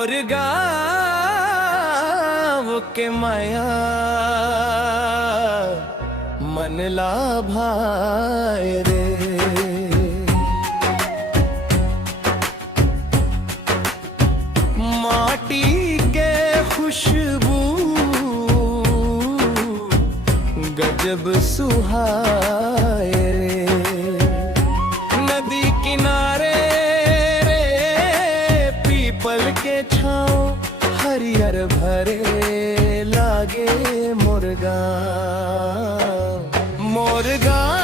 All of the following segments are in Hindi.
मोर गाँव के माया मन ला भाए रे। माटी के खुशबू गजब सुहाए रे। नदी किनारे रे पीपल के छाँव हरियर भरे लागे मोर गाँव। मोर गाँव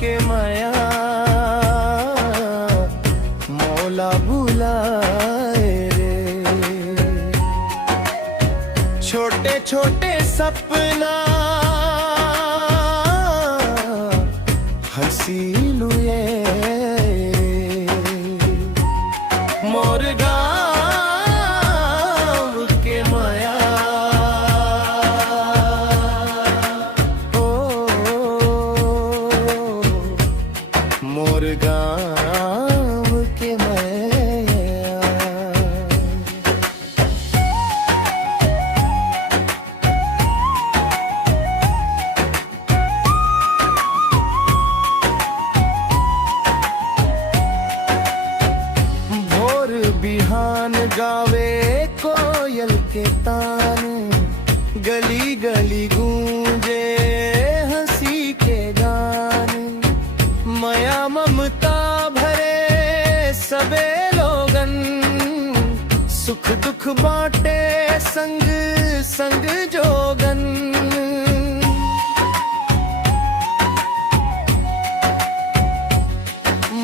के माया मौला बुलाए रे। छोटे छोटे सपना हंसी लुए मोर गाँव के माया। ओ मोर गाँव के माया। बिहान गावे कोयल के तान गली गली गूंजे हंसी के गान। माया ममता भरे सबे लोगन सुख दुख बांटे संग संग जोगन।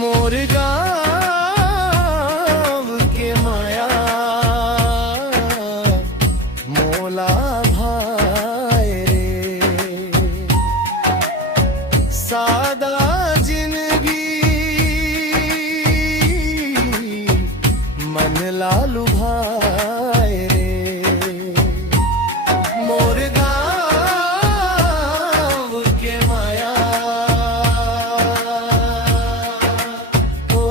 मोर सादा जिंदगी मन लालू भाए रे। मोर गाँव के माया। ओ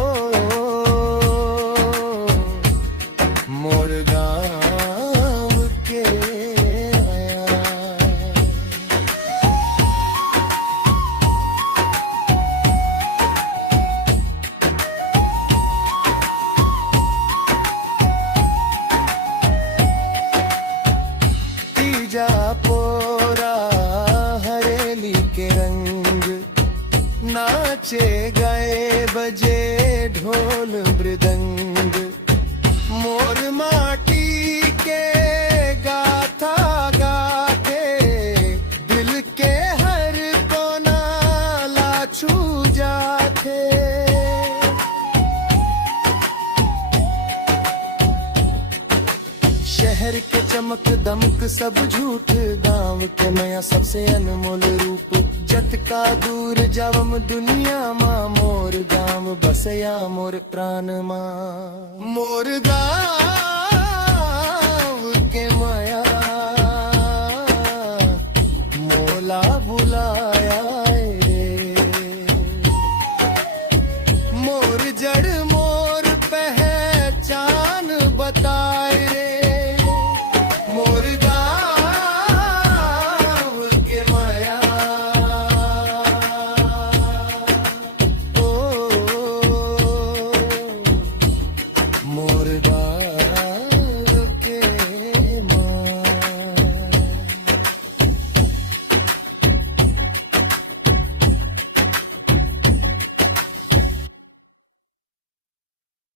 मोर गाँव के पोरा हरेली के रंग नाचे गए बजे ढोल मृदंग। मोर माटी के गाथा गाथे दिल के हर कोना ला छू जाथे। शहर के चमक दमक सब झूठ गांव के नया सबसे अनमोल रूप। जत का दूर जावम दुनिया माँ मोर गांव बसया मोर प्राण माँ। मोर गाँव